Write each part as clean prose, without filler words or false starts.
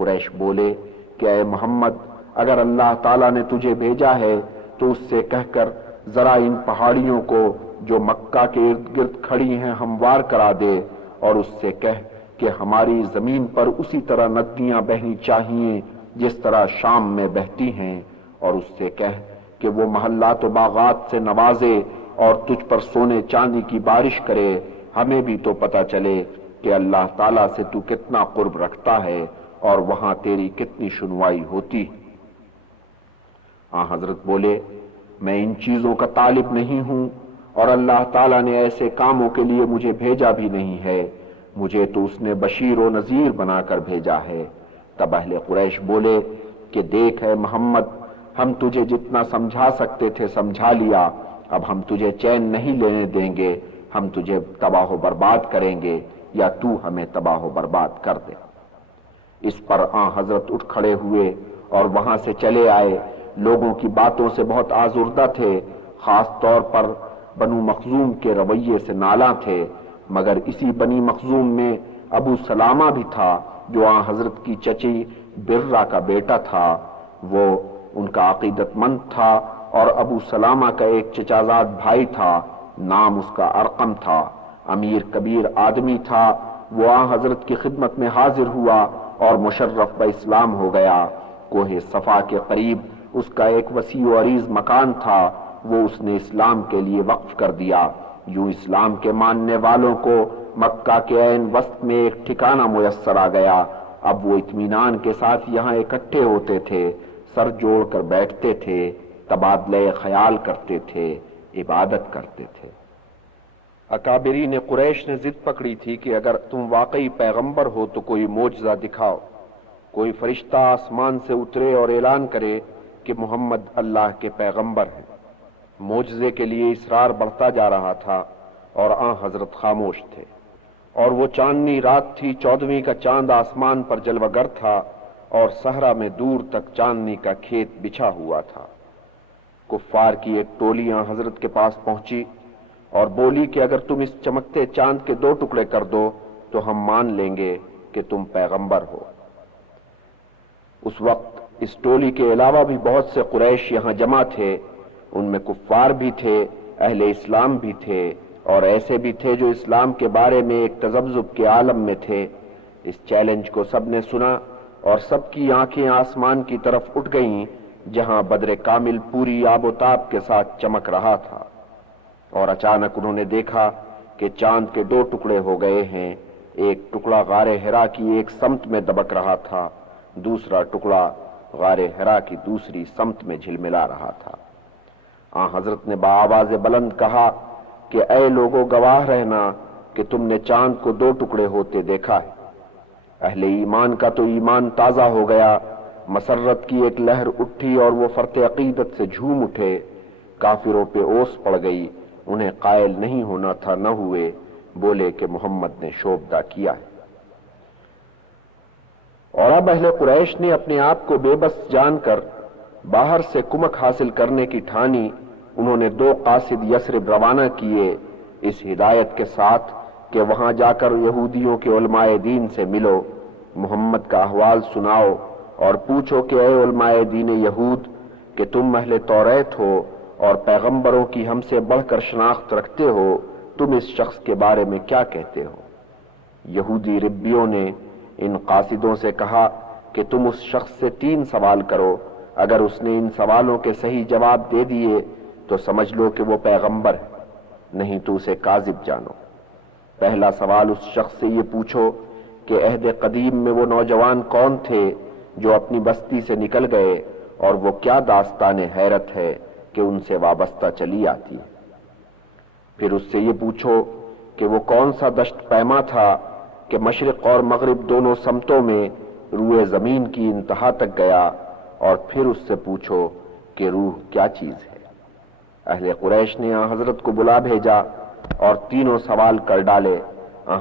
قریش بولے کہ اے محمد، اگر اللہ تعالیٰ نے تجھے بھیجا ہے تو اس سے کہہ کر ذرا ان پہاڑیوں کو جو مکہ کے ارد گرد کھڑی ہیں ہموار کرا دے، اور اس سے کہہ کہ ہماری زمین پر اسی طرح ندیاں بہنی چاہیے جس طرح شام میں بہتی ہیں، اور اس سے کہہ کہ وہ محلات و باغات سے نوازے اور تجھ پر سونے چاندی کی بارش کرے، ہمیں بھی تو پتہ چلے کہ اللہ تعالیٰ سے تو کتنا قرب رکھتا ہے اور وہاں تیری کتنی شنوائی ہوتی۔ حضرت بولے، میں ان چیزوں کا طالب نہیں ہوں اور اللہ تعالیٰ نے ایسے کاموں کے لیے مجھے بھیجا بھی نہیں ہے، مجھے تو اس نے بشیر و نذیر بنا کر بھیجا ہے۔ تب اہل قریش بولے کہ دیکھ اے محمد، ہم تجھے جتنا سمجھا سکتے تھے سمجھا لیا، اب ہم تجھے چین نہیں لینے دیں گے، ہم تجھے تباہ و برباد کریں گے یا تو ہمیں تباہ و برباد کر دے۔ اس پر حضرت اٹھ کھڑے ہوئے اور وہاں سے چلے آئے۔ لوگوں کی باتوں سے بہت آزردہ تھے، خاص طور پر بنو مخزوم کے رویے سے نالاں تھے، مگر اسی بنی مخزوم میں ابو سلامہ بھی تھا جو حضرت کی چچی برہ کا بیٹا تھا، وہ ان کا عقیدت مند تھا، اور ابو سلامہ کا ایک چچازاد بھائی تھا، نام اس کا ارقم تھا، امیر کبیر آدمی تھا، وہ حضرت کی خدمت میں حاضر ہوا اور مشرف باسلام ہو گیا۔ کوہ صفا کے قریب اس کا ایک وسیع و عریض مکان تھا، وہ اس نے اسلام کے لیے وقف کر دیا۔ یوں اسلام کے ماننے والوں کو مکہ کے عین وسط میں ایک ٹھکانہ میسر آ گیا۔ اب وہ اطمینان کے ساتھ یہاں اکٹھے ہوتے تھے، سر جوڑ کر بیٹھتے تھے، تبادلہ خیال کرتے تھے، عبادت کرتے تھے۔ اکابرین قریش نے ضد پکڑی تھی کہ اگر تم واقعی پیغمبر ہو تو کوئی معجزہ دکھاؤ، کوئی فرشتہ آسمان سے اترے اور اعلان کرے کہ محمد اللہ کے پیغمبر ہیں۔ معجزے کے لیے اصرار بڑھتا جا رہا تھا اور حضرت خاموش تھے، اور وہ چاندنی رات تھی، 14ویں کا چاند آسمان پر جلوہ گر تھا، اور صحرا میں دور تک چاندنی کا کھیت بچھا ہوا تھا۔ کفار کی ایک ٹولی حضرت کے پاس پہنچی اور بولی کہ اگر تم اس چمکتے چاند کے 2 ٹکڑے کر دو تو ہم مان لیں گے کہ تم پیغمبر ہو۔ اس وقت اس ٹولی کے علاوہ بھی بہت سے قریش یہاں جمع تھے، ان میں کفار بھی تھے، اہل اسلام بھی تھے، اور ایسے بھی تھے جو اسلام کے بارے میں ایک تذبذب کے عالم میں تھے۔ اس چیلنج کو سب نے سنا اور سب کی آنکھیں آسمان کی طرف اٹھ گئیں جہاں بدر کامل پوری آب و تاب کے ساتھ چمک رہا تھا، اور اچانک انہوں نے دیکھا کہ چاند کے 2 ٹکڑے ہو گئے ہیں، ایک ٹکڑا غار حرا کی ایک سمت میں دبک رہا تھا، دوسرا ٹکڑا غار حرا کی دوسری سمت میں جھلملا رہا تھا۔ حضرت نے بآواز بلند کہا کہ اے لوگو گواہ رہنا کہ تم نے چاند کو 2 ٹکڑے ہوتے دیکھا ہے۔ اہل ایمان کا تو ایمان تازہ ہو گیا، مسرت کی ایک لہر اٹھی اور وہ فرط عقیدت سے جھوم اٹھے۔ کافروں پہ اوس پڑ گئی، انہیں قائل نہیں ہونا تھا، نہ ہوئے، بولے کہ محمد نے شوبدہ کیا ہے۔ اور اب اہل قریش نے اپنے آپ کو بے بس جان کر باہر سے کمک حاصل کرنے کی ٹھانی۔ انہوں نے 2 قاصد یثرب روانہ کیے اس ہدایت کے ساتھ کہ وہاں جا کر یہودیوں کے علماء دین سے ملو، محمد کا احوال سناؤ اور پوچھو کہ اے علماء دین یہود کہ تم اہل توریت ہو اور پیغمبروں کی ہم سے بڑھ کر شناخت رکھتے ہو، تم اس شخص کے بارے میں کیا کہتے ہو؟ یہودی ربیوں نے ان قاصدوں سے کہا کہ تم اس شخص سے 3 سوال کرو، اگر اس نے ان سوالوں کے صحیح جواب دے دیے تو سمجھ لو کہ وہ پیغمبر ہے، نہیں تو اسے کاذب جانو۔ پہلا سوال اس شخص سے یہ پوچھو کہ عہد قدیم میں وہ نوجوان کون تھے جو اپنی بستی سے نکل گئے، اور وہ کیا داستان حیرت ہے کہ ان سے وابستہ چلی آتی ہے۔ پھر اس سے یہ پوچھو کہ وہ کون سا دشت پیما تھا کہ مشرق اور مغرب دونوں سمتوں میں روئے زمین کی انتہا تک گیا، اور پھر اس سے پوچھو کہ روح کیا چیز ہے۔ اہل قریش نے حضرت کو بلا بھیجا اور 3 سوال کر ڈالے۔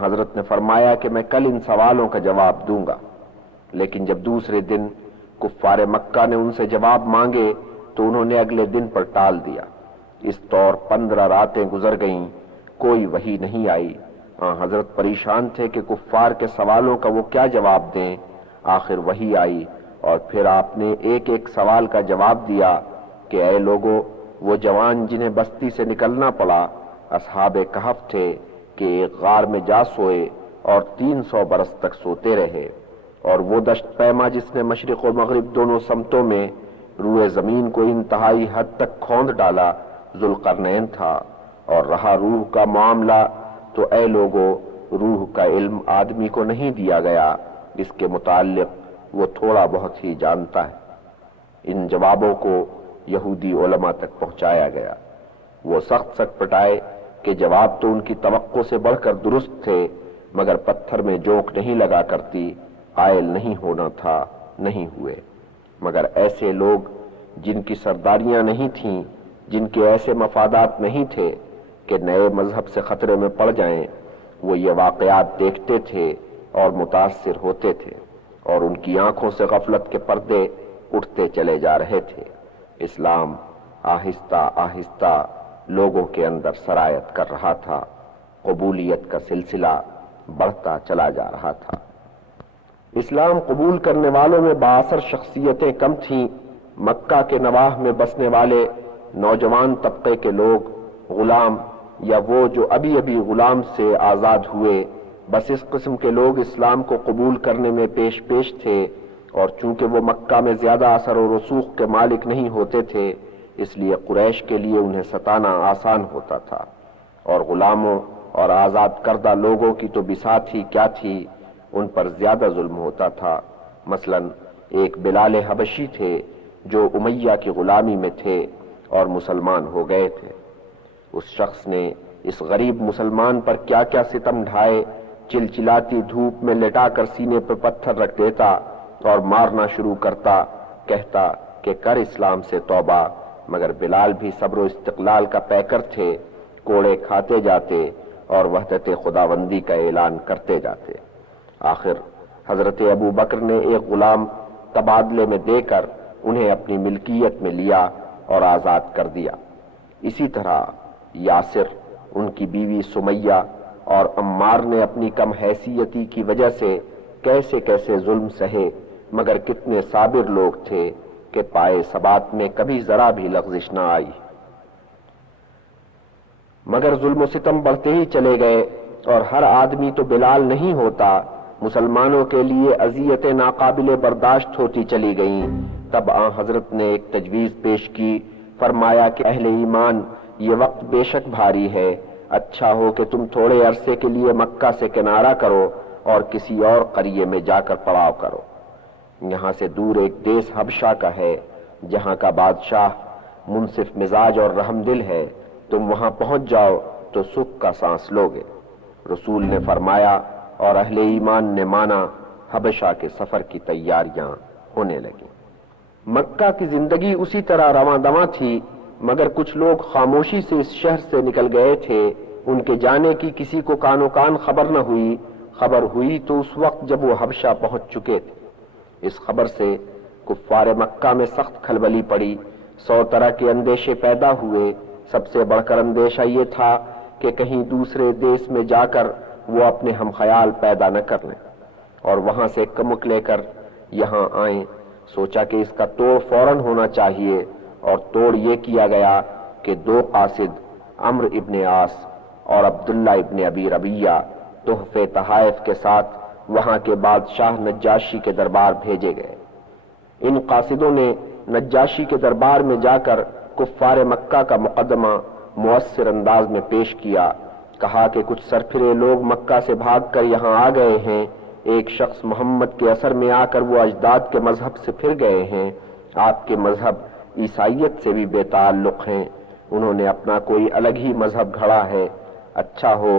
حضرت نے فرمایا کہ میں کل ان سوالوں کا جواب دوں گا، لیکن جب دوسرے دن کفار مکہ نے ان سے جواب مانگے تو انہوں نے اگلے دن پر ٹال دیا۔ اس طور 15 راتیں گزر گئیں، کوئی وحی نہیں آئی۔ حضرت پریشان تھے کہ کفار کے سوالوں کا وہ کیا جواب دیں۔ آخر وحی آئی اور پھر آپ نے ایک ایک سوال کا جواب دیا کہ اے لوگو، وہ جوان جنہیں بستی سے نکلنا پڑا اصحاب کہف تھے کہ ایک غار میں جا سوئے اور 300 برس تک سوتے رہے، اور وہ دشت پیما جس نے مشرق و مغرب دونوں سمتوں میں روئے زمین کو انتہائی حد تک کھوند ڈالا ذوالقرنین تھا۔ اور رہا روح کا معاملہ، تو اے لوگو، روح کا علم آدمی کو نہیں دیا گیا، اس کے متعلق وہ تھوڑا بہت ہی جانتا ہے۔ ان جوابوں کو یہودی علماء تک پہنچایا گیا۔ وہ سخت سٹ پٹائے کہ جواب تو ان کی توقع سے بڑھ کر درست تھے، مگر پتھر میں جوک نہیں لگا کرتی، قائل نہیں ہونا تھا، نہیں ہوئے۔ مگر ایسے لوگ جن کی سرداریاں نہیں تھیں، جن کے ایسے مفادات نہیں تھے کہ نئے مذہب سے خطرے میں پڑ جائیں، وہ یہ واقعات دیکھتے تھے اور متاثر ہوتے تھے، اور ان کی آنکھوں سے غفلت کے پردے اٹھتے چلے جا رہے تھے۔ اسلام آہستہ آہستہ لوگوں کے اندر سرایت کر رہا تھا، قبولیت کا سلسلہ بڑھتا چلا جا رہا تھا۔ اسلام قبول کرنے والوں میں بااثر شخصیتیں کم تھیں۔ مکہ کے نواح میں بسنے والے نوجوان طبقے کے لوگ، غلام یا وہ جو ابھی ابھی غلام سے آزاد ہوئے، بس اس قسم کے لوگ اسلام کو قبول کرنے میں پیش تھے، اور چونکہ وہ مکہ میں زیادہ اثر و رسوخ کے مالک نہیں ہوتے تھے، اس لیے قریش کے لیے انہیں ستانا آسان ہوتا تھا، اور غلاموں اور آزاد کردہ لوگوں کی تو بساط ہی کیا تھی، ان پر زیادہ ظلم ہوتا تھا۔ مثلا ایک بلال حبشی تھے جو امیہ کی غلامی میں تھے اور مسلمان ہو گئے تھے۔ اس شخص نے اس غریب مسلمان پر کیا کیا ستم ڈھائے، چلچلاتی دھوپ میں لٹا کر سینے پر پتھر رکھ دیتا اور مارنا شروع کرتا، کہتا کہ کر اسلام سے توبہ، مگر بلال بھی صبر و استقلال کا پیکر تھے، کوڑے کھاتے جاتے اور وحدت خداوندی کا اعلان کرتے جاتے۔ آخر حضرت ابو بکر نے ایک غلام تبادلے میں دے کر انہیں اپنی ملکیت میں لیا اور آزاد کر دیا۔ اسی طرح یاسر، ان کی بیوی سمیہ اور عمار نے اپنی کم حیثیتی کی وجہ سے کیسے کیسے ظلم سہے، مگر کتنے صابر لوگ تھے کہ پائے ثبات میں کبھی ذرا بھی لغزش نہ آئی۔ مگر ظلم و ستم بڑھتے ہی چلے گئے، اور ہر آدمی تو بلال نہیں ہوتا، مسلمانوں کے لیے اذیتیں ناقابل برداشت ہوتی چلی گئیں۔ تب آن حضرت نے ایک تجویز پیش کی، فرمایا کہ اہل ایمان، یہ وقت بے شک بھاری ہے، اچھا ہو کہ تم تھوڑے عرصے کے لیے مکہ سے کنارہ کرو اور کسی اور قریے میں جا کر پڑاؤ کرو۔ یہاں سے دور ایک دیس حبشہ کا ہے، جہاں کا بادشاہ منصف مزاج اور رحم دل ہے، تم وہاں پہنچ جاؤ تو سکھ کا سانس لوگے۔ رسول نے فرمایا اور اہل ایمان نے مانا، حبشہ کے سفر کی تیاریاں ہونے لگیں۔ مکہ کی زندگی اسی طرح رواں دواں تھی، مگر کچھ لوگ خاموشی سے اس شہر سے نکل گئے تھے، ان کے جانے کی کسی کو کان و کان خبر نہ ہوئی، خبر ہوئی تو اس وقت جب وہ حبشہ پہنچ چکے تھے۔ اس خبر سے کفار مکہ میں سخت کھلبلی پڑی، 100 طرح کے اندیشے پیدا ہوئے۔ سب سے بڑھ کر اندیشہ یہ تھا کہ کہیں دوسرے دیس میں جا کر وہ اپنے ہم خیال پیدا نہ کر لیں اور وہاں سے کمک لے کر یہاں آئیں۔ سوچا کہ اس کا توڑ فوراً ہونا چاہیے، اور توڑ یہ کیا گیا کہ 2 قاصد، عمرو ابن عاص اور عبداللہ ابن ابی ربیہ، تحفے تحائف کے ساتھ وہاں کے بادشاہ نجاشی کے دربار بھیجے گئے۔ ان قاصدوں نے نجاشی کے دربار میں جا کر کفار مکہ کا مقدمہ مؤثر انداز میں پیش کیا، کہا کہ کچھ سرفرے لوگ مکہ سے بھاگ کر یہاں آ گئے ہیں، ایک شخص محمد کے اثر میں آ کر وہ اجداد کے مذہب سے پھر گئے ہیں، آپ کے مذہب عیسائیت سے بھی بے تعلق ہیں، انہوں نے اپنا کوئی الگ ہی مذہب گھڑا ہے، اچھا ہو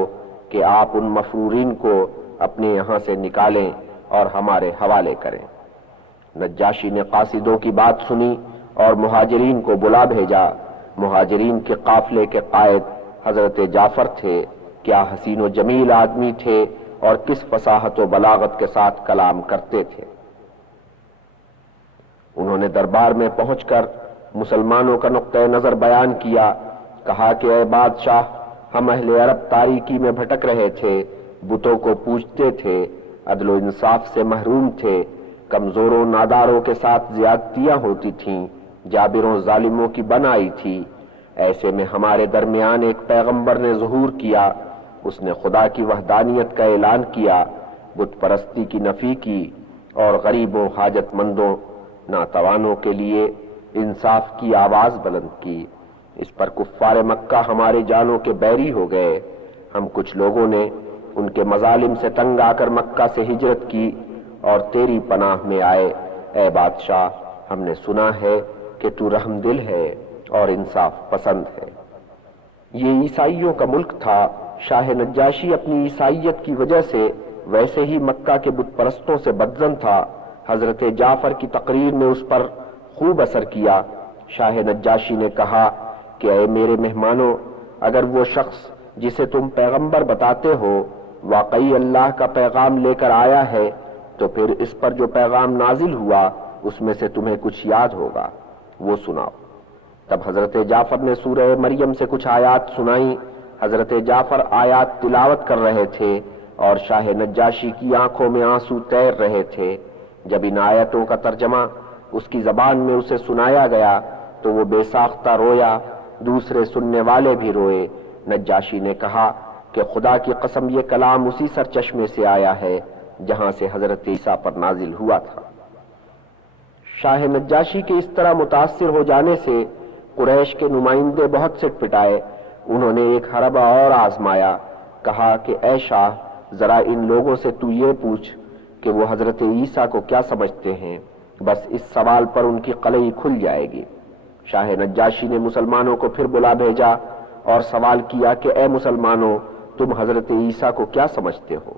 کہ آپ ان مفرورین کو اپنے یہاں سے نکالیں اور ہمارے حوالے کریں۔ نجاشی نے قاصدوں کی بات سنی اور مہاجرین کو بلا بھیجا۔ مہاجرین کے قافلے کے قائد حضرت جعفر تھے، کیا حسین و جمیل آدمی تھے اور کس فصاحت و بلاغت کے ساتھ کلام کرتے تھے۔ انہوں نے دربار میں پہنچ کر مسلمانوں کا نقطہ نظر بیان کیا، کہا کہ اے بادشاہ، ہم اہل عرب تاریکی میں بھٹک رہے تھے، بتوں کو پوجتے تھے، عدل و انصاف سے محروم تھے، کمزوروں ناداروں کے ساتھ زیادتیاں ہوتی تھیں، جابروں ظالموں کی بن آئی تھی۔ ایسے میں ہمارے درمیان ایک پیغمبر نے ظہور کیا، اس نے خدا کی وحدانیت کا اعلان کیا، بت پرستی کی نفی کی اور غریبوں، حاجت مندوں، ناتوانوں کے لیے انصاف کی آواز بلند کی۔ اس پر کفار مکہ ہمارے جانوں کے بیری ہو گئے۔ ہم کچھ لوگوں نے ان کے مظالم سے تنگ آ کر مکہ سے ہجرت کی اور تیری پناہ میں آئے۔ اے بادشاہ، ہم نے سنا ہے کہ تو رحم دل ہے اور انصاف پسند ہے۔ یہ عیسائیوں کا ملک تھا۔ شاہ نجاشی اپنی عیسائیت کی وجہ سے ویسے ہی مکہ کے بت پرستوں سے بدظن تھا۔ حضرت جعفر کی تقریر نے اس پر خوب اثر کیا۔ شاہ نجاشی نے کہا کہ اے میرے مہمانوں، اگر وہ شخص جسے تم پیغمبر بتاتے ہو واقعی اللہ کا پیغام لے کر آیا ہے تو پھر اس پر جو پیغام نازل ہوا اس میں سے تمہیں کچھ یاد ہوگا، وہ سناؤ۔ تب حضرت جعفر نے سورہ مریم سے کچھ آیات سنائیں۔ حضرت جعفر آیات تلاوت کر رہے تھے اور شاہ نجاشی کی آنکھوں میں آنسو تیر رہے تھے۔ جب ان آیتوں کا ترجمہ اس کی زبان میں اسے سنایا گیا تو وہ بے ساختہ رویا، دوسرے سننے والے بھی روئے۔ نجاشی نے کہا کہ خدا کی قسم یہ کلام اسی سرچشمے سے آیا ہے جہاں سے حضرت عیسیٰ پر نازل ہوا تھا۔ شاہ نجاشی کے اس طرح متاثر ہو جانے سے قریش کے نمائندے بہت سٹ پٹائے۔ انہوں نے ایک حربہ اور آزمایا، کہا کہ اے شاہ، ذرا ان لوگوں سے تو یہ پوچھ کہ وہ حضرت عیسیٰ کو کیا سمجھتے ہیں، بس اس سوال پر ان کی قلعی کھل جائے گی۔ شاہ نجاشی نے مسلمانوں کو پھر بلا بھیجا اور سوال کیا کہ اے مسلمانوں، تم حضرت عیسیٰ کو کیا سمجھتے ہو؟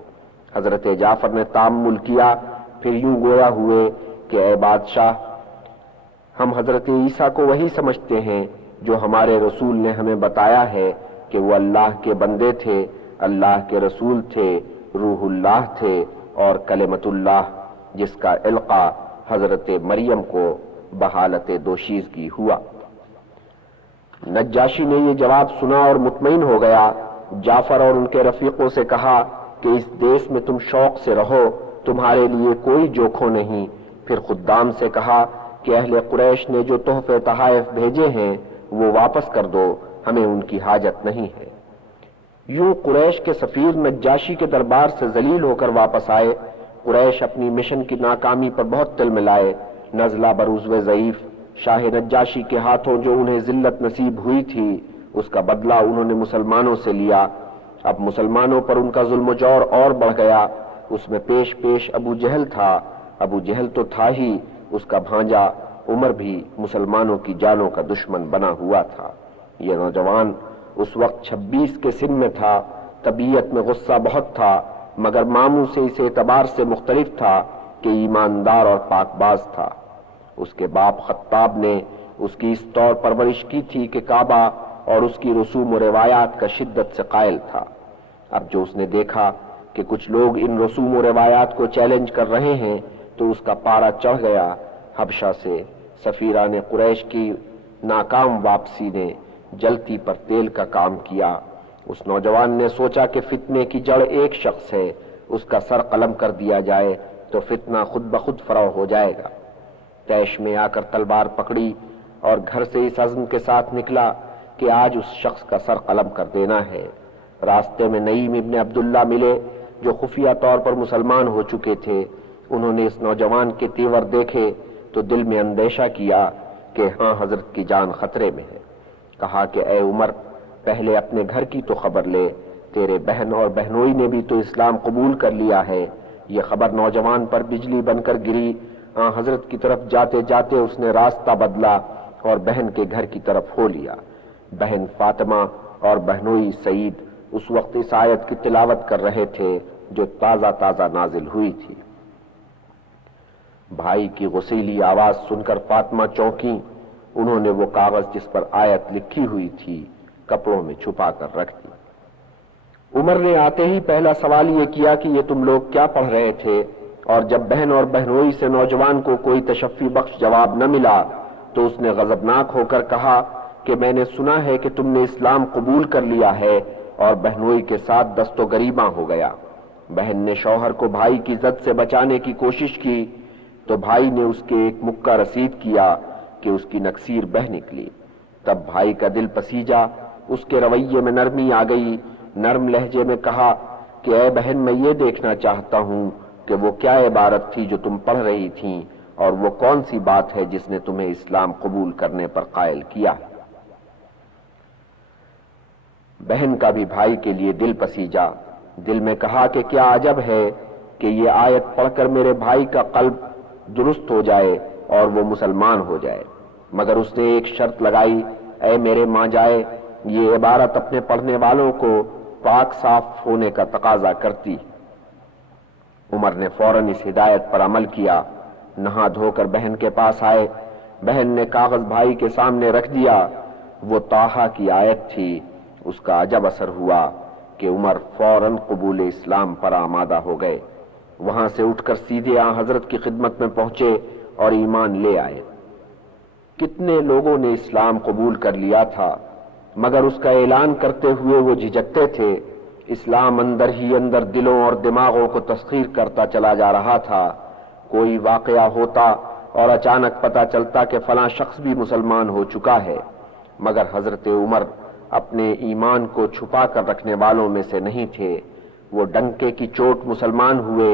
حضرت جعفر نے تامل کیا، پھر یوں گویا ہوئے کہ اے بادشاہ، ہم حضرت عیسیٰ کو وہی سمجھتے ہیں جو ہمارے رسول نے ہمیں بتایا ہے کہ وہ اللہ کے بندے تھے، اللہ کے رسول تھے، روح اللہ تھے اور کلمت اللہ، جس کا القاء حضرت مریم کو بحالت دوشیزگی ہوا۔ نجاشی نے یہ جواب سنا اور مطمئن ہو گیا۔ جعفر اور ان کے رفیقوں سے کہا کہ اس دیس میں تم شوق سے رہو، تمہارے لیے کوئی جوکھو نہیں۔ پھر خدام سے کہا کہ اہل قریش نے جو تحفے تحائف بھیجے ہیں وہ واپس کر دو، ہمیں ان کی حاجت نہیں ہے۔ یوں قریش کے سفیر نجاشی کے دربار سے ذلیل ہو کر واپس آئے۔ قریش اپنی مشن کی ناکامی پر بہت تل ملائے۔ نزلہ برعضو ضعیف، شاہ نجاشی کے ہاتھوں جو انہیں ذلت نصیب ہوئی تھی اس کا بدلہ انہوں نے مسلمانوں سے لیا۔ اب مسلمانوں پر ان کا ظلم و جور اور بڑھ گیا۔ اس میں پیش پیش ابو جہل تھا۔ ابو جہل تو تھا ہی، اس کا بھانجا عمر بھی مسلمانوں کی جانوں کا دشمن بنا ہوا تھا۔ یہ نوجوان اس وقت 26 کے سن میں تھا، طبیعت میں غصہ بہت تھا، مگر ماموں سے اس اعتبار سے مختلف تھا کہ ایماندار اور پاک باز تھا۔ اس کے باپ خطاب نے اس کی اس طور پرورش کی تھی کہ کعبہ اور اس کی رسوم و روایات کا شدت سے قائل تھا۔ اب جو اس نے دیکھا کہ کچھ لوگ ان رسوم و روایات کو چیلنج کر رہے ہیں تو اس کا پارا چڑھ گیا۔ حبشہ سے سفیران قریش کی ناکام واپسی نے جلتی پر تیل کا کام کیا۔ اس نوجوان نے سوچا کہ فتنے کی جڑ ایک شخص ہے، اس کا سر قلم کر دیا جائے تو فتنہ خود بخود فرو ہو جائے گا۔ طیش میں آ کر تلوار پکڑی اور گھر سے اس عزم کے ساتھ نکلا کہ آج اس شخص کا سر قلم کر دینا ہے۔ راستے میں نعیم ابن عبداللہ ملے جو خفیہ طور پر مسلمان ہو چکے تھے۔ انہوں نے اس نوجوان کے تیور دیکھے تو دل میں اندیشہ کیا کہ ہاں حضرت کی جان خطرے میں ہے۔ کہا کہ اے عمر، پہلے اپنے گھر کی تو خبر لے، تیرے بہن اور بہنوئی نے بھی تو اسلام قبول کر لیا ہے۔ یہ خبر نوجوان پر بجلی بن کر گری۔ حضرت کی طرف جاتے جاتے اس نے راستہ بدلا اور بہن کے گھر کی طرف ہو لیا۔ بہن فاطمہ اور بہنوئی سعید اس وقت اس آیت کی تلاوت کر رہے تھے جو تازہ تازہ نازل ہوئی تھی۔ بھائی کی غسیلی آواز سن کر فاطمہ چونکی۔ انہوں نے وہ کاغذ جس پر آیت لکھی ہوئی تھی کپڑوں میں چھپا کر رکھ دی۔ عمر نے آتے ہی پہلا سوال یہ کیا کہ یہ تم لوگ کیا پڑھ رہے تھے؟ اور جب بہن اور بہنوئی سے نوجوان کو کوئی تشفی بخش جواب نہ ملا تو اس نے غضبناک ہو کر کہا کہ میں نے سنا ہے کہ تم نے اسلام قبول کر لیا ہے، اور بہنوئی کے ساتھ دست و گریباں ہو گیا۔ بہن نے شوہر کو بھائی کی زد سے بچانے کی کوشش کی تو بھائی نے اس کے ایک مکہ رسید کیا کہ اس کی نکسیر بہہ نکلی۔ تب بھائی کا دل پسیجا، اس کے رویے میں نرمی آ گئی، نرم لہجے میں کہا کہ اے بہن، میں یہ دیکھنا چاہتا ہوں کہ وہ کیا عبارت تھی جو تم پڑھ رہی تھیں، اور وہ کون سی بات ہے جس نے تمہیں اسلام قبول کرنے پر قائل کیا۔ بہن کا بھی بھائی کے لیے دل پسیجا، دل میں کہا کہ کیا عجب ہے کہ یہ آیت پڑھ کر میرے بھائی کا قلب درست ہو جائے اور وہ مسلمان ہو جائے، مگر اس نے ایک شرط لگائی، اے میرے ماں جائے، یہ عبارت اپنے پڑھنے والوں کو پاک صاف ہونے کا تقاضا کرتی۔ عمر نے فوراً اس ہدایت پر عمل کیا، نہا دھو کر بہن کے پاس آئے، بہن نے کاغذ بھائی کے سامنے رکھ دیا، وہ طٰہٰ کی آیت تھی۔ اس کا عجب اثر ہوا کہ عمر فوراً قبول اسلام پر آمادہ ہو گئے، وہاں سے اٹھ کر سیدھے آن حضرت کی خدمت میں پہنچے اور ایمان لے آئے۔ کتنے لوگوں نے اسلام قبول کر لیا تھا، مگر اس کا اعلان کرتے ہوئے وہ جھجکتے تھے۔ اسلام اندر ہی اندر دلوں اور دماغوں کو تسخیر کرتا چلا جا رہا تھا۔ کوئی واقعہ ہوتا اور اچانک پتہ چلتا کہ فلاں شخص بھی مسلمان ہو چکا ہے، مگر حضرت عمر اپنے ایمان کو چھپا کر رکھنے والوں میں سے نہیں تھے۔ وہ ڈنکے کی چوٹ مسلمان ہوئے۔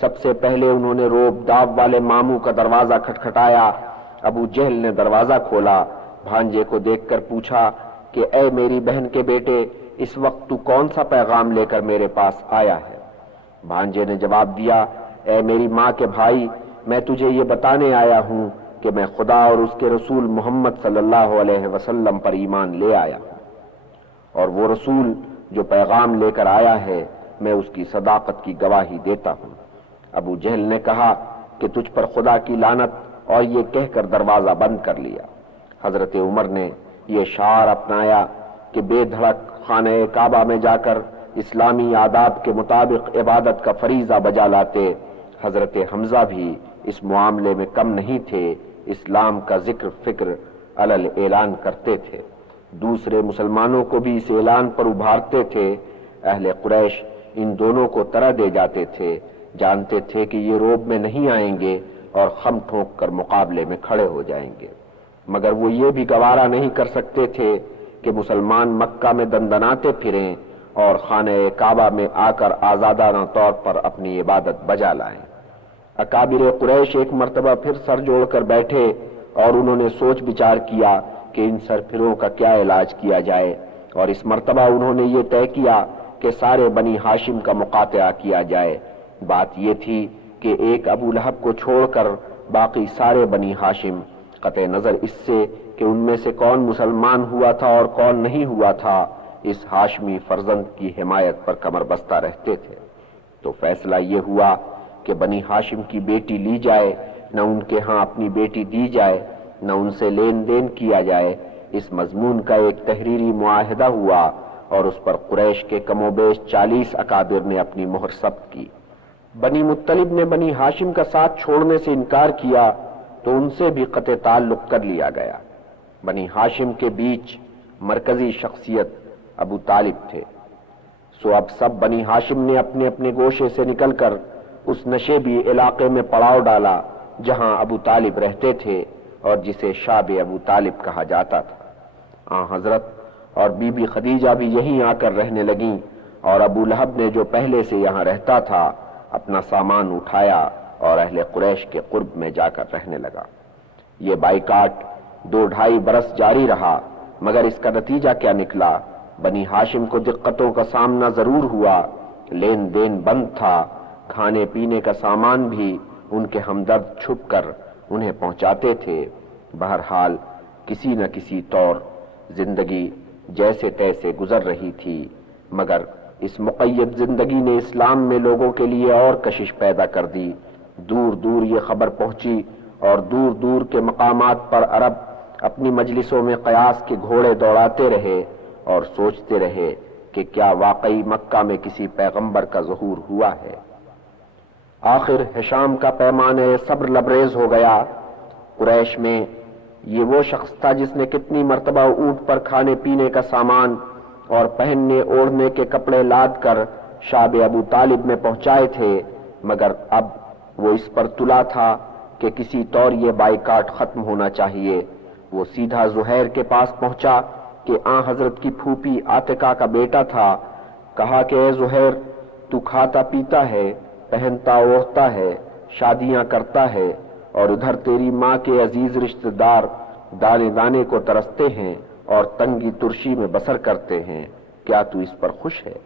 سب سے پہلے انہوں نے روب داب والے ماموں کا دروازہ کھٹکھٹایا۔ ابو جہل نے دروازہ کھولا، بھانجے کو دیکھ کر پوچھا کہ اے میری بہن کے بیٹے، اس وقت تو کون سا پیغام لے کر میرے پاس آیا ہے؟ بھانجے نے جواب دیا، اے میری ماں کے بھائی، میں تجھے یہ بتانے آیا ہوں کہ میں خدا اور اس کے رسول محمد صلی اللہ علیہ وسلم پر ایمان لے آیا ہوں، اور وہ رسول جو پیغام لے کر آیا ہے میں اس کی صداقت کی گواہی دیتا ہوں۔ ابو جہل نے کہا کہ تجھ پر خدا کی لعنت، اور یہ کہہ کر دروازہ بند کر لیا۔ حضرت عمر نے یہ شعار اپنایا کہ بے دھڑک خانہ کعبہ میں جا کر اسلامی آداب کے مطابق عبادت کا فریضہ بجا لاتے۔ حضرت حمزہ بھی اس معاملے میں کم نہیں تھے، اسلام کا ذکر فکر علل اعلان کرتے تھے، دوسرے مسلمانوں کو بھی اس اعلان پر ابھارتے تھے۔ اہل قریش ان دونوں کو طرح دے جاتے تھے، جانتے تھے کہ یہ روب میں نہیں آئیں گے اور خم ٹھونک کر مقابلے میں کھڑے ہو جائیں گے، مگر وہ یہ بھی گوارا نہیں کر سکتے تھے کہ مسلمان مکہ میں دندناتے پھریں اور خانہ کعبہ میں آ کر آزادانہ طور پر اپنی عبادت بجا لائیں۔ اکابر قریش ایک مرتبہ پھر سر جوڑ کر بیٹھے اور انہوں نے سوچ بچار کیا کہ ان سرپھروں کا کیا علاج کیا جائے، اور اس مرتبہ انہوں نے یہ طے کیا کہ سارے بنی ہاشم کا مقاطعہ کیا جائے۔ بات یہ تھی کہ ایک ابو لہب کو چھوڑ کر باقی سارے بنی ہاشم، قطع نظر اس سے کہ ان میں سے کون مسلمان ہوا تھا اور کون نہیں ہوا تھا، اس ہاشمی فرزند کی حمایت پر کمر بستہ رہتے تھے۔ تو فیصلہ یہ ہوا کہ بنی ہاشم کی بیٹی لی جائے، نہ ان کے ہاں اپنی بیٹی دی جائے، نہ ان سے لین دین کیا جائے۔ اس مضمون کا ایک تحریری معاہدہ ہوا اور اس پر قریش کے کم و بیش 40 اکابر نے اپنی مہر ثبت کی۔ بنی مطلب نے بنی ہاشم کا ساتھ چھوڑنے سے انکار کیا تو ان سے بھی قطع تعلق کر لیا گیا۔ بنی ہاشم کے بیچ مرکزی شخصیت ابو طالب تھے، سو اب سب بنی ہاشم نے اپنے اپنے گوشے سے نکل کر اس نشیبی علاقے میں پڑاؤ ڈالا جہاں ابو طالب رہتے تھے اور جسے شاب ابو طالب کہا جاتا تھا۔ حضرت اور بی بی خدیجہ بھی یہیں آ کر رہنے لگیں، اور ابو لہب نے جو پہلے سے یہاں رہتا تھا اپنا سامان اٹھایا اور اہل قریش کے قرب میں جا کر رہنے لگا۔ یہ بائیکاٹ 2-2.5 برس جاری رہا، مگر اس کا نتیجہ کیا نکلا؟ بنی ہاشم کو دقتوں کا سامنا ضرور ہوا، لین دین بند تھا، کھانے پینے کا سامان بھی ان کے ہمدرد چھپ کر انہیں پہنچاتے تھے۔ بہرحال کسی نہ کسی طور زندگی جیسے تیسے گزر رہی تھی، مگر اس مقید زندگی نے اسلام میں لوگوں کے لیے اور کشش پیدا کر دی۔ دور دور یہ خبر پہنچی اور دور دور کے مقامات پر عرب اپنی مجلسوں میں قیاس کے گھوڑے دوڑاتے رہے اور سوچتے رہے کہ کیا واقعی مکہ میں کسی پیغمبر کا ظہور ہوا ہے۔ آخر ہشام کا پیمانہ صبر لبریز ہو گیا۔ قریش میں یہ وہ شخص تھا جس نے کتنی مرتبہ اونٹ پر کھانے پینے کا سامان اور پہننے اوڑھنے کے کپڑے لاد کر شاب ابو طالب میں پہنچائے تھے، مگر اب وہ اس پر تلا تھا کہ کسی طور یہ بائیکاٹ ختم ہونا چاہیے، وہ سیدھا زہیر کے پاس پہنچا کہ حضرت کی پھوپھی عاتقہ کا بیٹا تھا۔ کہا کہ اے زہیر، تو کھاتا پیتا ہے، پہنتا اوڑھتا ہے، شادیاں کرتا ہے، اور ادھر تیری ماں کے عزیز رشتہ دار دانے دانے کو ترستے ہیں اور تنگی ترشی میں بسر کرتے ہیں، کیا تو اس پر خوش ہے؟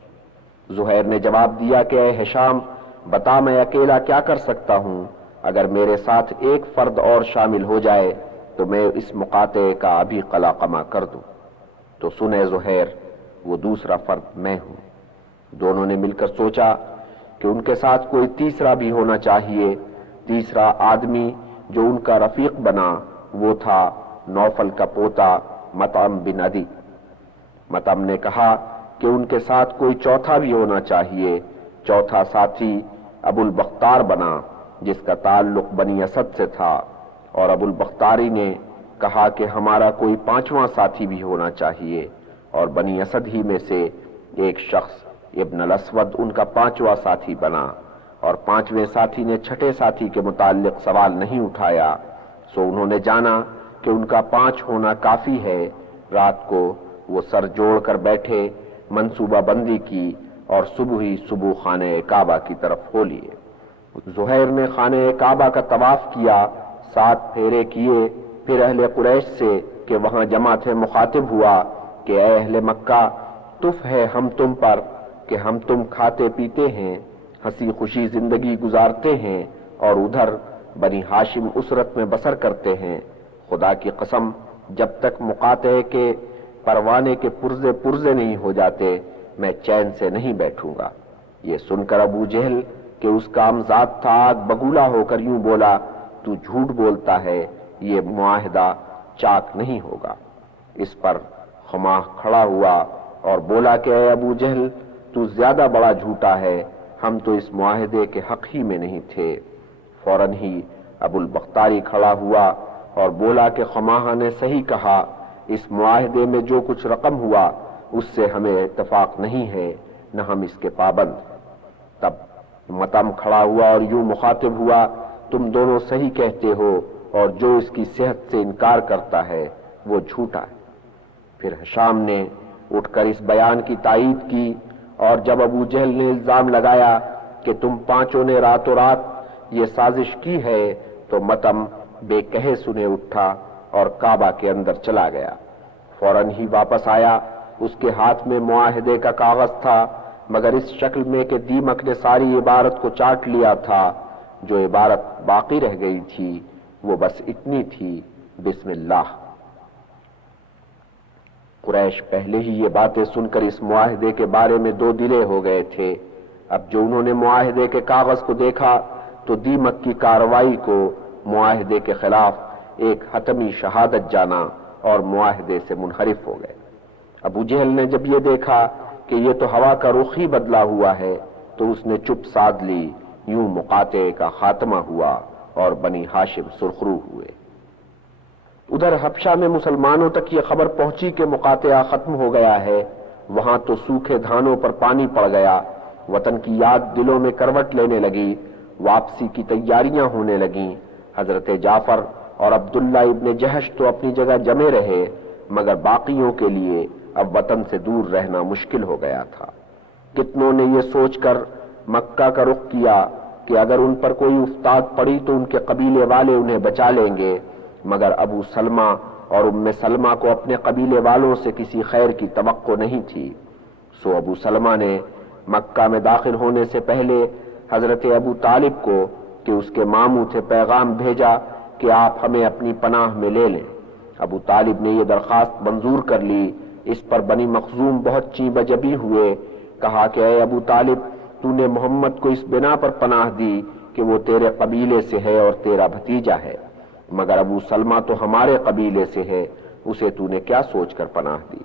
زہیر نے جواب دیا کہ اے ہشام، بتا میں اکیلا کیا کر سکتا ہوں؟ اگر میرے ساتھ ایک فرد اور شامل ہو جائے تو میں اس مقاطعے کا ابھی قلع قمع کر دوں۔ تو سنے زہیر، وہ دوسرا فرد میں ہوں۔ دونوں نے مل کر سوچا کہ ان کے ساتھ کوئی تیسرا بھی ہونا چاہیے۔ تیسرا آدمی جو ان کا رفیق بنا وہ تھا نوفل کا پوتا مطعم بن عدی۔ مطعم نے کہا کہ ان کے ساتھ کوئی چوتھا بھی ہونا چاہیے۔ چوتھا ساتھی ابو البختار بنا، جس کا تعلق بنی اسد سے تھا، اور ابو البختاری نے کہا کہ ہمارا کوئی پانچواں ساتھی بھی ہونا چاہیے، اور بنی اسد ہی میں سے ایک شخص ابن الاسود ان کا پانچواں ساتھی بنا، اور پانچویں ساتھی نے چھٹے ساتھی کے متعلق سوال نہیں اٹھایا، سو انہوں نے جانا کہ ان کا 5 ہونا کافی ہے۔ رات کو وہ سر جوڑ کر بیٹھے، منصوبہ بندی کی، اور صبح ہی صبح خانہ کعبہ کی طرف ہو لیے۔ زہیر نے خانہ کعبہ کا طواف کیا، 7 پھیرے کیے، پھر اہل قریش سے کہ وہاں جمع تھے مخاطب ہوا کہ اے اہل مکہ، تف ہے ہم تم پر کہ ہم تم کھاتے پیتے ہیں، ہنسی خوشی زندگی گزارتے ہیں، اور ادھر بنی ہاشم اسرت میں بسر کرتے ہیں۔ خدا کی قسم، جب تک مقاطعے کے پروانے کے پرزے نہیں ہو جاتے میں چین سے نہیں بیٹھوں گا۔ یہ سن کر ابو جہل کہ اس کا امزاد تھا آگ بگولا ہو کر یوں بولا، تو جھوٹ بولتا ہے، یہ معاہدہ چاک نہیں ہوگا۔ اس پر خماہ کھڑا ہوا اور بولا کہ اے ابو جہل، تو زیادہ بڑا جھوٹا ہے، ہم تو اس معاہدے کے حق ہی میں نہیں تھے۔ فوراً ہی ابو البختاری کھڑا ہوا اور بولا کہ خماہ نے صحیح کہا، اس معاہدے میں جو کچھ رقم ہوا اس سے ہمیں اتفاق نہیں ہے، نہ ہم اس کے پابند۔ تب مطعم کھڑا ہوا اور یوں مخاطب ہوا، تم دونوں صحیح کہتے ہو، اور جو اس کی صحت سے انکار کرتا ہے وہ جھوٹا ہے۔ پھر ہشام نے اٹھ کر اس بیان کی تائید کی، اور جب ابو جہل نے الزام لگایا کہ تم پانچوں نے راتوں رات یہ سازش کی ہے، تو مطعم بے کہے سنے اٹھا اور کعبہ کے اندر چلا گیا۔ فوراً ہی واپس آیا، اس کے ہاتھ میں معاہدے کا کاغذ تھا، مگر اس شکل میں کہ دیمک نے ساری عبارت کو چاٹ لیا تھا۔ جو عبارت باقی رہ گئی تھی وہ بس اتنی تھی، بسم اللہ۔ قریش پہلے ہی یہ باتیں سن کر اس معاہدے کے بارے میں دو دلے ہو گئے تھے۔ اب جو انہوں نے معاہدے کے کاغذ کو دیکھا تو دیمک کی کارروائی کو معاہدے کے خلاف ایک حتمی شہادت جانا اور معاہدے سے منحرف ہو گئے۔ ابو جہل نے جب یہ دیکھا کہ یہ تو ہوا کا رخ ہی بدلا ہوا ہے تو اس نے چپ سادھ لی۔ یوں مقاطعے کا خاتمہ ہوا اور بنی ہاشم سرخرو ہوئے۔ ادھر حبشہ میں مسلمانوں تک یہ خبر پہنچی کہ مقاطعہ ختم ہو گیا ہے۔ وہاں تو سوکھے دھانوں پر پانی پڑ گیا، وطن کی یاد دلوں میں کروٹ لینے لگی، واپسی کی تیاریاں ہونے لگیں۔ حضرت جعفر اور عبداللہ ابن جہش تو اپنی جگہ جمے رہے، مگر باقیوں کے لیے اب وطن سے دور رہنا مشکل ہو گیا تھا۔ کتنوں نے یہ سوچ کر مکہ کا رخ کیا کہ اگر ان پر کوئی افتاد پڑی تو ان کے قبیلے والے انہیں بچا لیں گے، مگر ابو سلمہ اور ام سلمہ کو اپنے قبیلے والوں سے کسی خیر کی توقع نہیں تھی۔ سو ابو سلمہ نے مکہ میں داخل ہونے سے پہلے حضرت ابو طالب کو کہ اس کے ماموں تھے پیغام بھیجا کہ آپ ہمیں اپنی پناہ میں لے لیں۔ ابو طالب نے یہ درخواست منظور کر لی۔ اس پر بنی مخزوم بہت چیں بجبی ہوئے، کہا کہ اے ابو طالب، تو نے محمد کو اس بنا پر پناہ دی کہ وہ تیرے قبیلے سے ہے اور تیرا بھتیجا ہے، مگر ابو سلمہ تو ہمارے قبیلے سے ہے، اسے تو نے کیا سوچ کر پناہ دی؟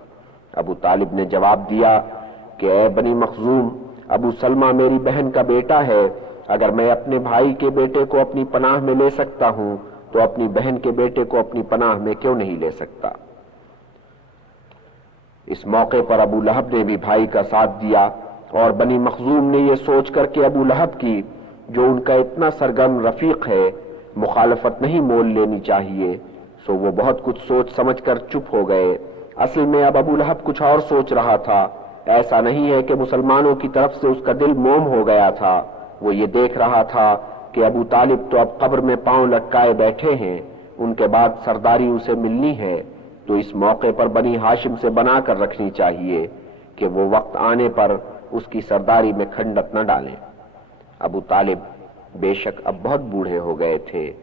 ابو طالب نے جواب دیا کہ اے بنی مخزوم، ابو سلمہ میری بہن کا بیٹا ہے، اگر میں اپنے بھائی کے بیٹے کو اپنی پناہ میں لے سکتا ہوں تو اپنی بہن کے بیٹے کو اپنی پناہ میں کیوں نہیں لے سکتا؟ اس موقع پر ابو لہب نے بھی بھائی کا ساتھ دیا، اور بنی مخزوم نے یہ سوچ کر کہ ابو لہب کی جو ان کا اتنا سرگرم رفیق ہے مخالفت نہیں مول لینی چاہیے، سو وہ بہت کچھ سوچ سمجھ کر چپ ہو گئے۔ اصل میں اب ابو لہب کچھ اور سوچ رہا تھا۔ ایسا نہیں ہے کہ مسلمانوں کی طرف سے اس کا دل موم ہو گیا تھا، وہ یہ دیکھ رہا تھا کہ ابو طالب تو اب قبر میں پاؤں لٹکائے بیٹھے ہیں، ان کے بعد سرداری اسے ملنی ہے، تو اس موقع پر بنی ہاشم سے بنا کر رکھنی چاہیے کہ وہ وقت آنے پر اس کی سرداری میں کھنڈت نہ ڈالیں۔ ابو طالب بے شک اب بہت بوڑھے ہو گئے تھے،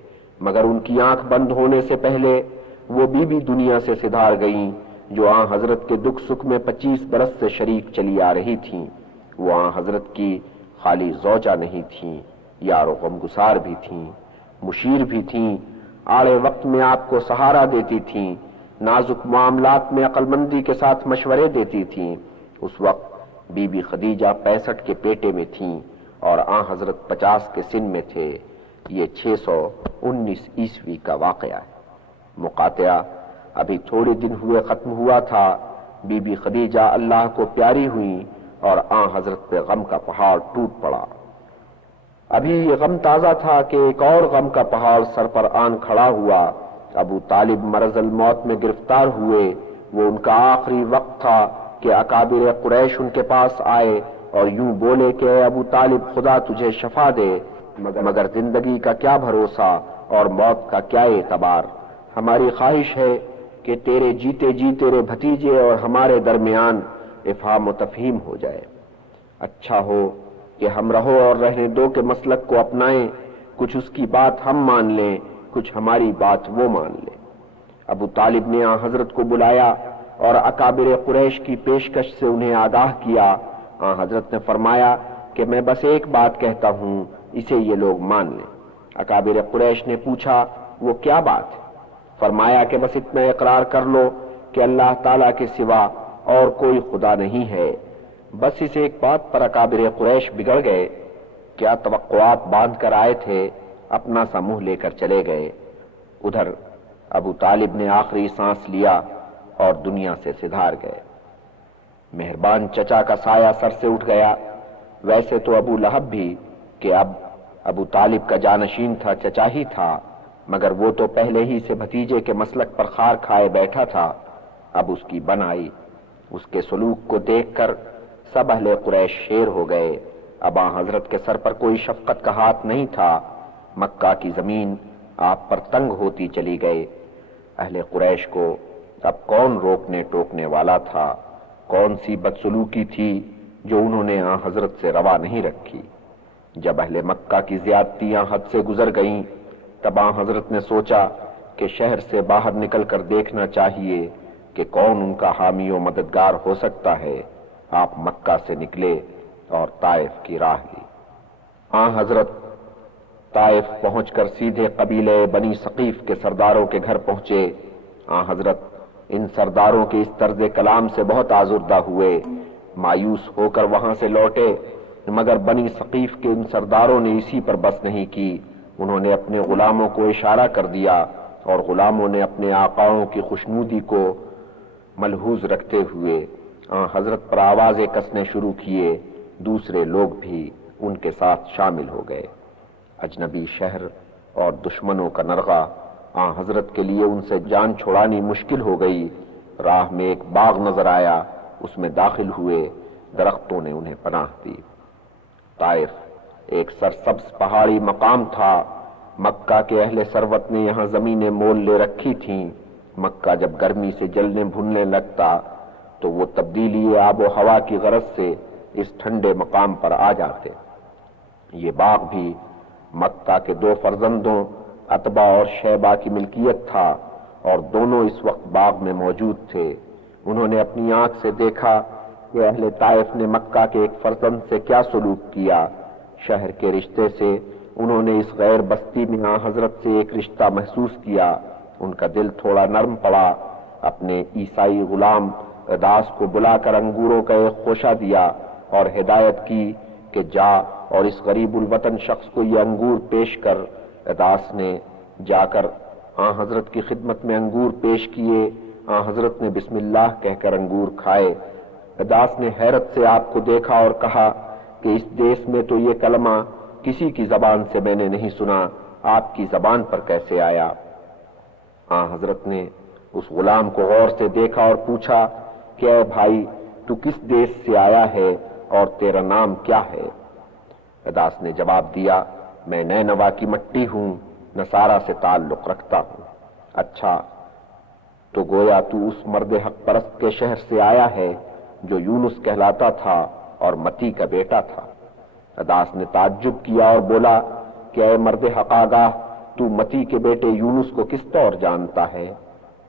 مگر ان کی آنکھ بند ہونے سے پہلے وہ بی دنیا سے سدھار گئیں جو آن حضرت کے دکھ سکھ میں 25 برس سے شریک چلی آ رہی تھیں۔ وہ آن حضرت کی خالی زوجہ نہیں تھیں، یار و غمگسار بھی تھیں، مشیر بھی تھیں، آڑے وقت میں آپ کو سہارا دیتی تھیں، نازک معاملات میں عقل مندی کے ساتھ مشورے دیتی تھیں۔ اس وقت بی بی خدیجہ 65 کے پیٹے میں تھیں اور آن حضرت 50 کے سن میں تھے۔ یہ 619 عیسوی کا واقعہ ہے۔ مقاطعہ ابھی تھوڑے دن ہوئے ختم ہوا تھا۔ بی بی خدیجہ اللہ کو پیاری ہوئیں اور آن حضرت پہ غم کا پہاڑ ٹوٹ پڑا۔ ابھی یہ غم تازہ تھا کہ ایک اور غم کا پہاڑ سر پر آن کھڑا ہوا۔ ابو طالب مرض الموت میں گرفتار ہوئے۔ وہ ان کا آخری وقت تھا کہ اکابر قریش ان کے پاس آئے اور یوں بولے کہ اے ابو طالب، خدا تجھے شفا دے، مگر زندگی کا کیا بھروسہ اور موت کا کیا اعتبار؟ ہماری خواہش ہے کہ تیرے جیتے جی تیرے بھتیجے اور ہمارے درمیان افہام و تفہیم ہو جائے۔ اچھا ہو کہ ہم رہو اور رہنے دو کے مسلک کو اپنائیں، کچھ اس کی بات ہم مان لیں، کچھ ہماری بات وہ مان لیں۔ ابو طالب نے آن حضرت کو بلایا اور اکابر قریش کی پیشکش سے انہیں آگاہ کیا۔ آن حضرت نے فرمایا کہ میں بس ایک بات کہتا ہوں، اسے یہ لوگ مان لیں۔ اکابر قریش نے پوچھا وہ کیا بات ہے؟ فرمایا کہ بس اتنا اقرار کر لو کہ اللہ تعالیٰ کے سوا اور کوئی خدا نہیں ہے۔ بس اس ایک بات پر اکابر قریش بگڑ گئے۔ کیا توقعات باندھ کر آئے تھے، اپنا سا منہ لے کر چلے گئے۔ ادھر ابو طالب نے آخری سانس لیا اور دنیا سے سدھار گئے۔ مہربان چچا کا سایہ سر سے اٹھ گیا۔ ویسے تو ابو لہب بھی کہ اب ابو طالب کا جانشین تھا، چچا ہی تھا، مگر وہ تو پہلے ہی سے بھتیجے کے مسلک پر خار کھائے بیٹھا تھا۔ اب اس کی بن آئی۔ اس کے سلوک کو دیکھ کر سب اہل قریش شیر ہو گئے۔ اب آن حضرت کے سر پر کوئی شفقت کا ہاتھ نہیں تھا۔ مکہ کی زمین آپ پر تنگ ہوتی چلی گئی۔ اہل قریش کو اب کون روکنے ٹوکنے والا تھا؟ کون سی بدسلوکی تھی جو انہوں نے آن حضرت سے روا نہیں رکھی؟ جب اہل مکہ کی زیادتیاں حد سے گزر گئیں، تب آن حضرت نے سوچا کہ شہر سے باہر نکل کر دیکھنا چاہیے کہ کون ان کا حامی و مددگار ہو سکتا ہے۔ آپ مکہ سے نکلے اور طائف کی راہ لی۔ آن حضرت طائف پہنچ کر سیدھے قبیلے بنی ثقیف کے سرداروں کے گھر پہنچے۔ آن حضرت ان سرداروں کے اس طرز کلام سے بہت آزردہ ہوئے، مایوس ہو کر وہاں سے لوٹے، مگر بنی ثقیف کے ان سرداروں نے اسی پر بس نہیں کی۔ انہوں نے اپنے غلاموں کو اشارہ کر دیا اور غلاموں نے اپنے آقاؤں کی خوشنودی کو ملحوظ رکھتے ہوئے آن حضرت پر آوازیں کسنے شروع کیے۔ دوسرے لوگ بھی ان کے ساتھ شامل ہو گئے۔ اجنبی شہر اور دشمنوں کا نرغہ آن حضرت کے لیے ان سے جان چھڑانی مشکل ہو گئی۔ راہ میں ایک باغ نظر آیا، اس میں داخل ہوئے، درختوں نے انہیں پناہ دی۔ طائف ایک سرسبز پہاڑی مقام تھا۔ مکہ کے اہل ثروت نے یہاں زمینیں مول لے رکھی تھیں۔ مکہ جب گرمی سے جلنے بھننے لگتا تو وہ تبدیلی آب و ہوا کی غرض سے اس ٹھنڈے مقام پر آ جاتے۔ یہ باغ بھی مکہ کے دو فرزندوں عتبہ اور شیبہ کی ملکیت تھا اور دونوں اس وقت باغ میں موجود تھے۔ انہوں نے اپنی آنکھ سے دیکھا کہ اہل طائف نے مکہ کے ایک فرزند سے کیا سلوک کیا۔ شہر کے رشتے سے انہوں نے اس غیر بستی میں آن حضرت سے ایک رشتہ محسوس کیا۔ ان کا دل تھوڑا نرم پڑا۔ اپنے عیسائی غلام اداس کو بلا کر انگوروں کا ایک خوشہ دیا اور ہدایت کی کہ جا اور اس غریب الوطن شخص کو یہ انگور پیش کر۔ اداس نے جا کر آن حضرت کی خدمت میں انگور پیش کیے۔ آن حضرت نے بسم اللہ کہہ کر انگور کھائے۔ اداس نے حیرت سے آپ کو دیکھا اور کہا کہ اس دیس میں تو یہ کلمہ کسی کی زبان سے میں نے نہیں سنا، آپ کی زبان پر کیسے آیا؟ حضرت نے اس غلام کو غور سے دیکھا اور پوچھا کہ اے بھائی، تو کس دیش سے آیا ہے اور تیرا نام کیا ہے؟ اداس نے جواب دیا، میں نینوا کی مٹی ہوں، نصارہ سے تعلق رکھتا ہوں۔ اچھا، تو گویا تو اس مرد حق پرست کے شہر سے آیا ہے جو یونس کہلاتا تھا اور متی کا بیٹا تھا۔ اداس نے تعجب کیا اور بولا کہ اے مرد حق آگاہ، تو متی کے بیٹے یونس کو کس طور جانتا ہے؟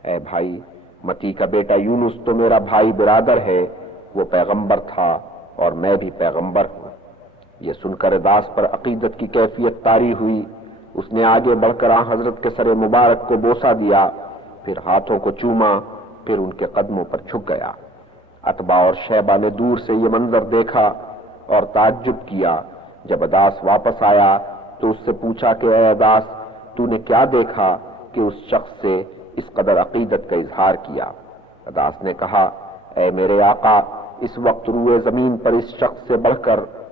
اے بھائی، متی کا بیٹا یونس تو میرا بھائی برادر ہے، وہ پیغمبر تھا اور میں بھی پیغمبر ہوں۔ یہ سن کر اداس پر عقیدت کی کیفیت طاری ہوئی۔ اس نے آگے بڑھ کر حضرت کے سر مبارک کو بوسہ دیا، پھر ہاتھوں کو چوما، پھر ان کے قدموں پر جھک گیا۔ عتبہ اور شیبہ نے دور سے یہ منظر دیکھا اور تعجب کیا۔ جب اداس واپس آیا تو اس سے پوچھا کہ اے اداس، تو نے کیا دیکھا کہ اس شخص سے اس قدر عقیدت کا اظہار کیا؟ اداس نے کہا، اے میرے آقا، اس وقت روئے زمین پر اس شخص سے بڑھ کر